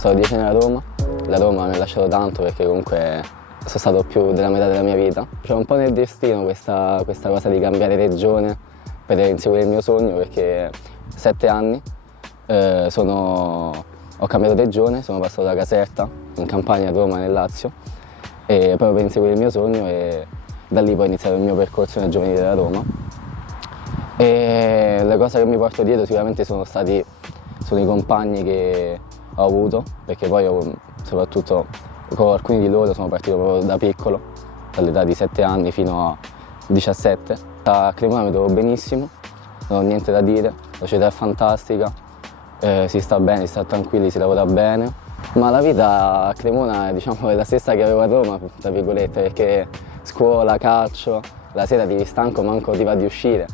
stato 10 anni a Roma, la Roma mi ha lasciato tanto perché comunque sono stato più della metà della mia vita. C'è un po' nel destino questa cosa di cambiare regione per inseguire il mio sogno, perché 7 anni ho cambiato regione, sono passato da Caserta, in Campania, a Roma, nel Lazio, e proprio per inseguire il mio sogno, e da lì poi ho iniziato il mio percorso nel giovanile della Roma. E le cose che mi porto dietro sicuramente sono i compagni che ho avuto, perché poi soprattutto con alcuni di loro sono partito proprio da piccolo, dall'età di 7 anni fino a 17. A Cremona mi trovo benissimo, non ho niente da dire, la città è fantastica, si sta bene, si sta tranquilli, si lavora bene, ma la vita a Cremona è la stessa che avevo a Roma, tra virgolette, perché scuola, calcio, la sera arrivi stanco, manco ti va di uscire,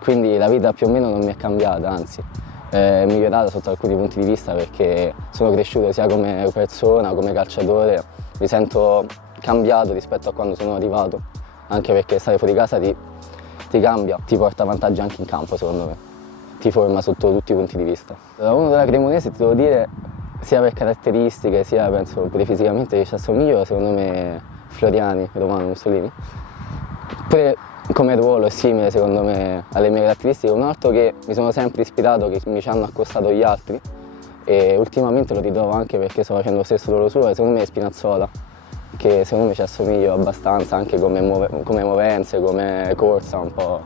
quindi la vita più o meno non mi è cambiata, anzi è migliorata sotto alcuni punti di vista, perché sono cresciuto sia come persona, come calciatore, mi sento cambiato rispetto a quando sono arrivato, anche perché stare fuori casa ti cambia, ti porta vantaggi anche in campo, secondo me, ti forma sotto tutti i punti di vista. Uno della Cremonese, ti devo dire, sia per caratteristiche, sia penso pure fisicamente che ci assomiglio, secondo me Floriani, Romano Mussolini. Pure come ruolo è simile secondo me alle mie caratteristiche, un altro che mi sono sempre ispirato, che mi ci hanno accostato gli altri, e ultimamente lo ritrovo anche perché sto facendo lo stesso ruolo suo, e secondo me è Spinazzola, che secondo me ci assomiglio abbastanza anche come movenze, come corsa un po'.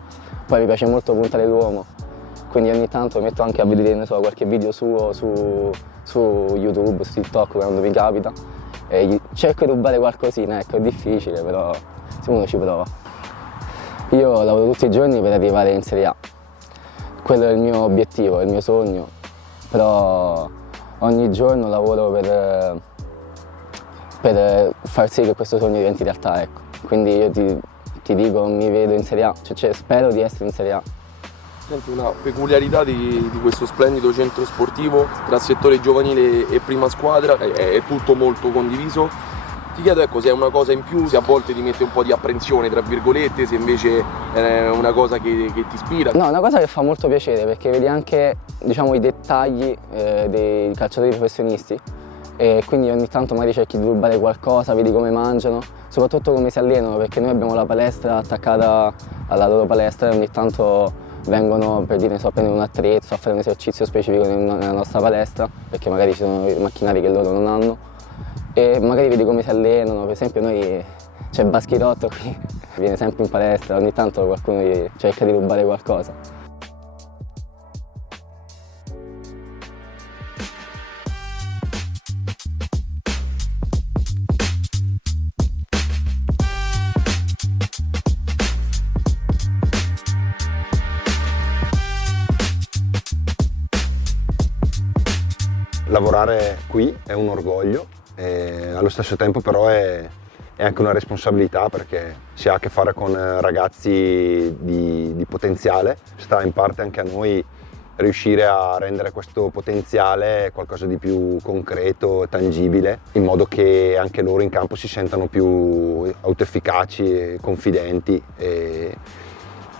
Poi mi piace molto puntare l'uomo, quindi ogni tanto metto anche a vedere qualche video suo su YouTube, su TikTok quando mi capita, e cerco di rubare qualcosina, ecco, è difficile, però se uno ci prova. Io lavoro tutti i giorni per arrivare in Serie A, quello è il mio obiettivo, è il mio sogno, però ogni giorno lavoro per far sì che questo sogno diventi realtà, ecco. Quindi io ti dico, mi vedo in Serie A, cioè spero di essere in Serie A. Senti, una peculiarità di questo splendido centro sportivo tra settore giovanile e prima squadra, è tutto molto condiviso. Ti chiedo, ecco, se è una cosa in più, se a volte ti mette un po' di apprensione, tra virgolette, se invece è una cosa che ti ispira. No, è una cosa che fa molto piacere, perché vedi anche, i dettagli dei calciatori professionisti, e quindi ogni tanto magari cerchi di rubare qualcosa, vedi come mangiano, soprattutto come si allenano, perché noi abbiamo la palestra attaccata alla loro palestra, e ogni tanto vengono, per dire, a prendere un attrezzo, a fare un esercizio specifico nella nostra palestra, perché magari ci sono i macchinari che loro non hanno, e magari vedi come si allenano. Per esempio c'è Baschirotto qui, viene sempre in palestra, ogni tanto qualcuno cerca di rubare qualcosa. Lavorare qui è un orgoglio, e allo stesso tempo però è anche una responsabilità, perché si ha a che fare con ragazzi di potenziale. Sta in parte anche a noi riuscire a rendere questo potenziale qualcosa di più concreto, tangibile, in modo che anche loro in campo si sentano più autoefficaci e confidenti, e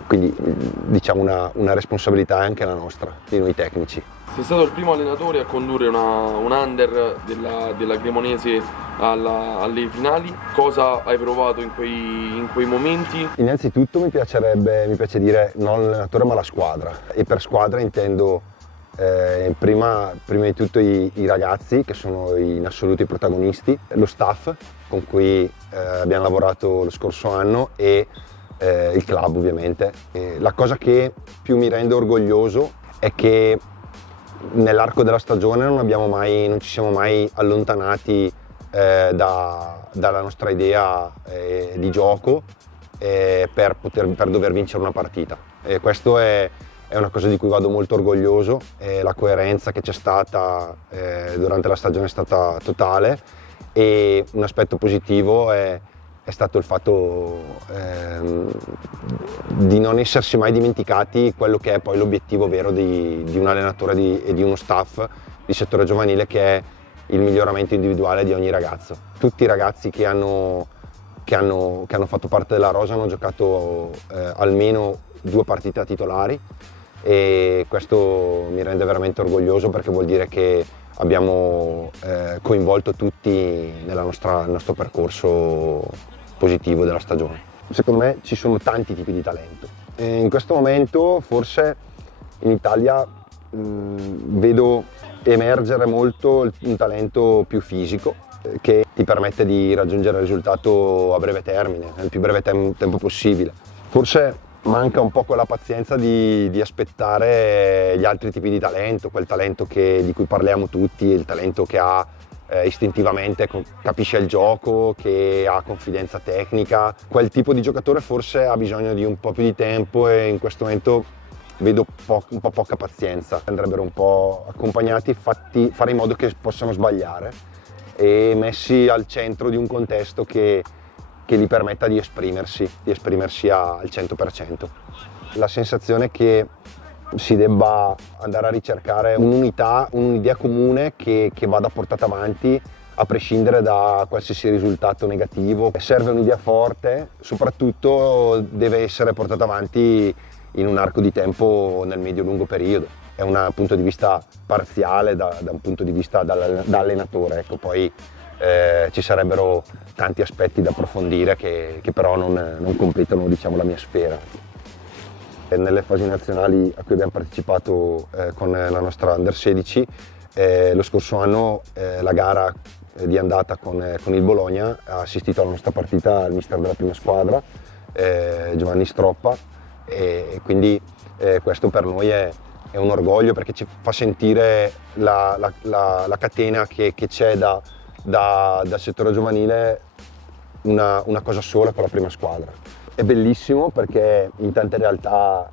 quindi diciamo una responsabilità anche la nostra, di noi tecnici. Sei stato il primo allenatore a condurre un under della Cremonese alle finali. Cosa hai provato in quei momenti? Innanzitutto mi piace dire non l'allenatore ma la squadra, e per squadra intendo prima di tutto i ragazzi, che sono in assoluto i protagonisti, lo staff con cui abbiamo lavorato lo scorso anno, e il club ovviamente. La cosa che più mi rende orgoglioso è che nell'arco della stagione non ci siamo mai allontanati dalla nostra idea di gioco per dover vincere una partita. E questo è una cosa di cui vado molto orgoglioso, la coerenza che c'è stata durante la stagione è stata totale, e un aspetto positivo è stato il fatto di non essersi mai dimenticati quello che è poi l'obiettivo vero di un allenatore e di uno staff di settore giovanile, che è il miglioramento individuale di ogni ragazzo. Tutti i ragazzi che hanno fatto parte della rosa hanno giocato almeno 2 partite a titolari, e questo mi rende veramente orgoglioso, perché vuol dire che abbiamo coinvolto tutti nel nostro percorso positivo della stagione. Secondo me ci sono tanti tipi di talento. E in questo momento forse in Italia vedo emergere molto un talento più fisico che ti permette di raggiungere il risultato a breve termine, nel più breve tempo possibile. Forse manca un po' quella pazienza di aspettare gli altri tipi di talento, quel talento di cui parliamo tutti, il talento che ha istintivamente capisce il gioco, che ha confidenza tecnica. Quel tipo di giocatore forse ha bisogno di un po' più di tempo e in questo momento vedo un po' poca pazienza. Andrebbero un po' accompagnati, fare in modo che possano sbagliare e messi al centro di un contesto che gli permetta di esprimersi al 100%. La sensazione è che si debba andare a ricercare un'idea comune che vada portata avanti a prescindere da qualsiasi risultato negativo. Serve un'idea forte, soprattutto deve essere portata avanti in un arco di tempo nel medio-lungo periodo. È un punto di vista parziale da un punto di vista da allenatore. Ecco, poi ci sarebbero tanti aspetti da approfondire che però non completano, diciamo, la mia sfera. Nelle fasi nazionali a cui abbiamo partecipato con la nostra Under 16, lo scorso anno la gara di andata con il Bologna ha assistito alla nostra partita il mister della prima squadra, Giovanni Stroppa, e quindi questo per noi è un orgoglio perché ci fa sentire la catena che c'è dal settore giovanile una cosa sola con la prima squadra. È bellissimo perché in tante realtà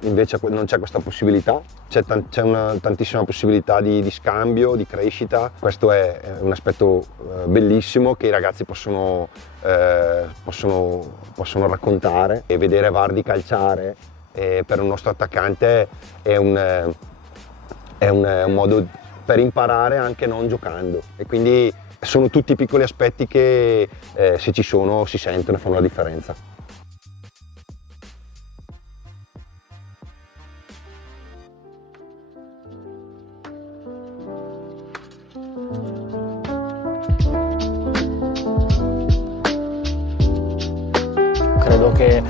invece non c'è questa possibilità, c'è una tantissima possibilità di scambio, di crescita. Questo è un aspetto bellissimo che i ragazzi possono raccontare, e vedere Vardy calciare per un nostro attaccante è un modo per imparare anche non giocando, e quindi sono tutti piccoli aspetti che se ci sono si sentono e fanno la differenza. Credo che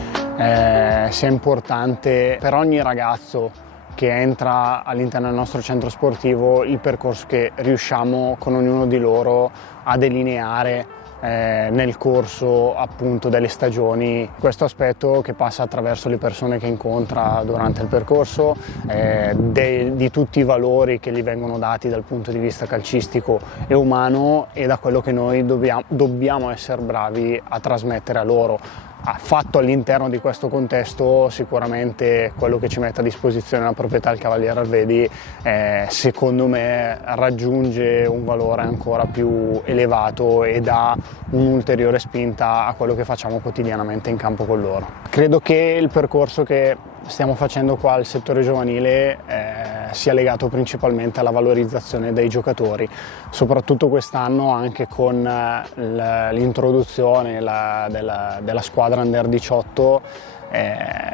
sia importante per ogni ragazzo che entra all'interno del nostro centro sportivo il percorso che riusciamo con ognuno di loro a delineare nel corso appunto delle stagioni. Questo aspetto che passa attraverso le persone che incontra durante il percorso, di tutti i valori che gli vengono dati dal punto di vista calcistico e umano, e da quello che noi dobbiamo essere bravi a trasmettere a loro. Fatto all'interno di questo contesto, sicuramente quello che ci mette a disposizione la proprietà del Cavaliere Arvedi secondo me raggiunge un valore ancora più elevato e dà un'ulteriore spinta a quello che facciamo quotidianamente in campo con loro. Credo che il percorso che stiamo facendo qua al settore giovanile sia legato principalmente alla valorizzazione dei giocatori, soprattutto quest'anno anche con l'introduzione della squadra Under 18.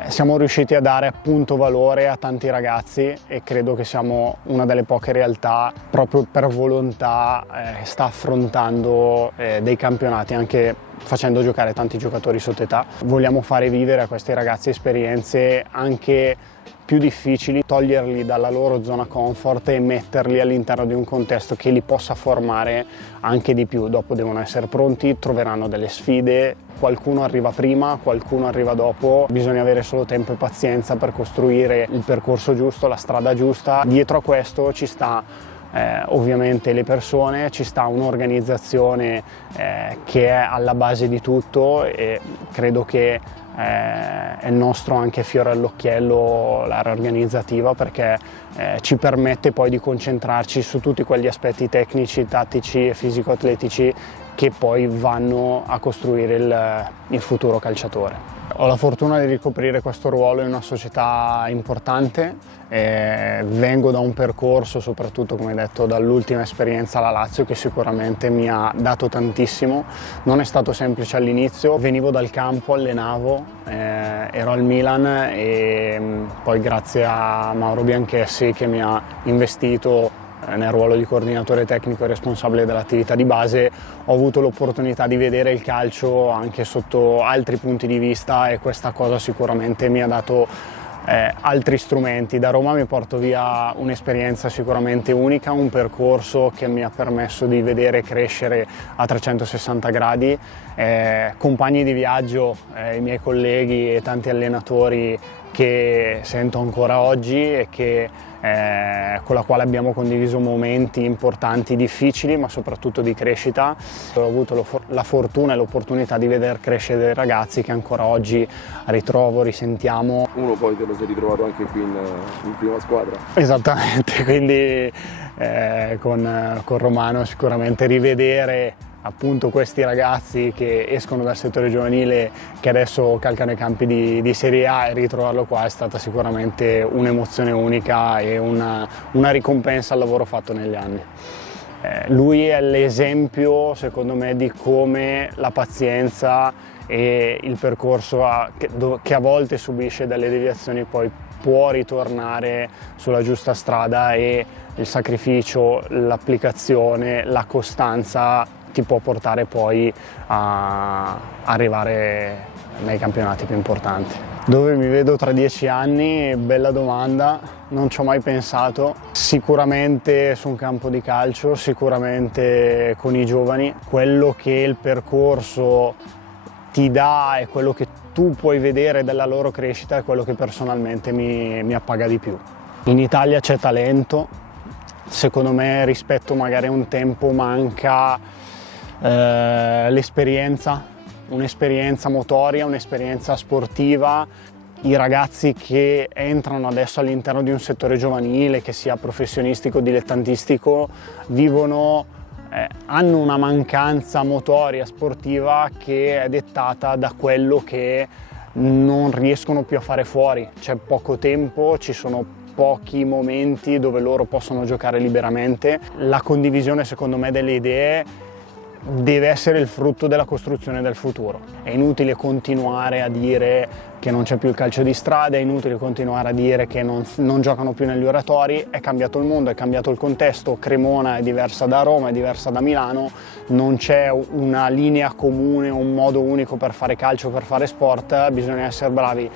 Siamo riusciti a dare appunto valore a tanti ragazzi, e credo che siamo una delle poche realtà proprio per volontà che sta affrontando dei campionati anche facendo giocare tanti giocatori sotto età. Vogliamo fare vivere a questi ragazzi esperienze anche più difficili, toglierli dalla loro zona comfort e metterli all'interno di un contesto che li possa formare anche di più. Dopo devono essere pronti, troveranno delle sfide, qualcuno arriva prima, qualcuno arriva dopo, bisogna avere solo tempo e pazienza per costruire il percorso giusto, la strada giusta. Dietro a questo ci sta ovviamente le persone, ci sta un'organizzazione che è alla base di tutto, e credo che è il nostro anche fiore all'occhiello l'area organizzativa, perché ci permette poi di concentrarci su tutti quegli aspetti tecnici, tattici e fisico-atletici che poi vanno a costruire il futuro calciatore. Ho la fortuna di ricoprire questo ruolo in una società importante, vengo da un percorso, soprattutto come detto dall'ultima esperienza alla Lazio, che sicuramente mi ha dato tantissimo. Non è stato semplice all'inizio, venivo dal campo, allenavo, ero al Milan e poi grazie a Mauro Bianchessi che mi ha investito nel ruolo di coordinatore tecnico e responsabile dell'attività di base, ho avuto l'opportunità di vedere il calcio anche sotto altri punti di vista e questa cosa sicuramente mi ha dato altri strumenti. Da Roma mi porto via un'esperienza sicuramente unica, un percorso che mi ha permesso di vedere crescere a 360 gradi, compagni di viaggio, i miei colleghi e tanti allenatori che sento ancora oggi e che, con la quale abbiamo condiviso momenti importanti, difficili, ma soprattutto di crescita. Ho avuto la fortuna e l'opportunità di veder crescere dei ragazzi che ancora oggi ritrovo, risentiamo. Uno poi te lo sei ritrovato anche qui in prima squadra. Esattamente, quindi con Romano sicuramente rivedere appunto questi ragazzi che escono dal settore giovanile, che adesso calcano i campi di Serie A, e ritrovarlo qua è stata sicuramente un'emozione unica e una ricompensa al lavoro fatto negli anni. Lui è l'esempio, secondo me, di come la pazienza e il percorso che a volte subisce delle deviazioni poi può ritornare sulla giusta strada, e il sacrificio, l'applicazione, la costanza ti può portare poi a arrivare nei campionati più importanti. Dove mi vedo tra 10 anni? Bella domanda, non ci ho mai pensato. Sicuramente su un campo di calcio, sicuramente con i giovani. Quello che il percorso ti dà e quello che tu puoi vedere della loro crescita è quello che personalmente mi appaga di più. In Italia c'è talento, secondo me rispetto magari a un tempo manca l'esperienza, un'esperienza motoria, un'esperienza sportiva. I ragazzi che entrano adesso all'interno di un settore giovanile, che sia professionistico o dilettantistico, hanno una mancanza motoria sportiva che è dettata da quello che non riescono più a fare fuori. C'è poco tempo, ci sono pochi momenti dove loro possono giocare liberamente. La condivisione, secondo me, delle idee deve essere il frutto della costruzione del futuro. È inutile continuare a dire che non c'è più il calcio di strada, è inutile continuare a dire che non giocano più negli oratori. È cambiato il mondo, è cambiato il contesto, Cremona è diversa da Roma, è diversa da Milano, non c'è una linea comune, un modo unico per fare calcio, per fare sport. Bisogna essere bravi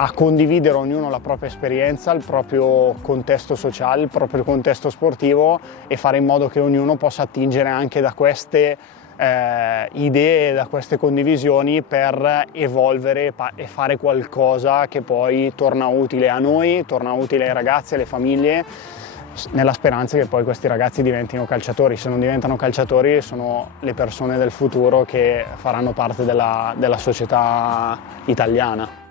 a condividere ognuno la propria esperienza, il proprio contesto sociale, il proprio contesto sportivo, e fare in modo che ognuno possa attingere anche da queste idee, da queste condivisioni, per evolvere e fare qualcosa che poi torna utile a noi, torna utile ai ragazzi, alle famiglie, nella speranza che poi questi ragazzi diventino calciatori. Se non diventano calciatori, sono le persone del futuro che faranno parte della società italiana.